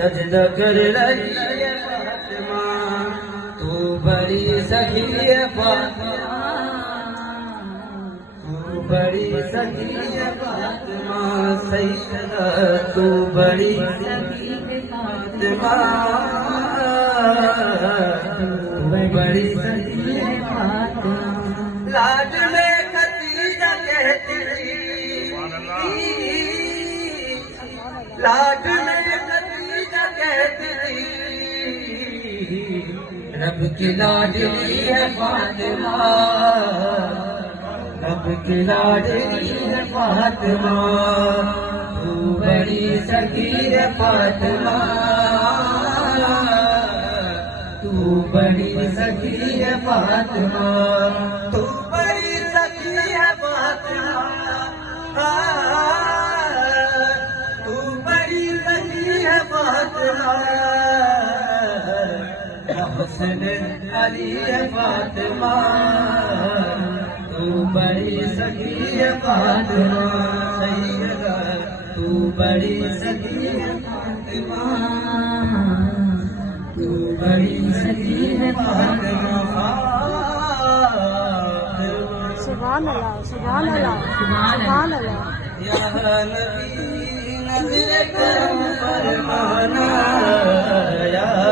سجدہ کر رہی ہے فاطمہ، تو بڑی سخی ہے فاطمہ، تو بڑی سخی ہے فاطمہ، سیدہ تو بڑی سخی ہے فاطمہ، تو بڑی سخی ہے فاطمہ۔ لاڈ میں ختیجہ کہتی تھی، لاڈ میں ختیجہ کہتی تھی، رب کی لاڈلی ہے فاطمہ، رب کی لاڈلی ہے فاطمہ، تو بڑی سخی ہے فاطمہ، تو بڑی سخی ہے فاطمہ، تو بڑی سخی ہے فاطمہ، تو بڑی سخی ہے فاطمہ، حسن علی ہے فاطمہ، تو بڑی سخی ہے فاطمہ، سیدہ تو بڑی سخی ہے فاطمہ، تو بڑی سخی ہے فاطمہ۔ سبحان اللہ، سبحان اللہ، سبحان اللہ۔ یا نبی نظر کرم فرمانا، یا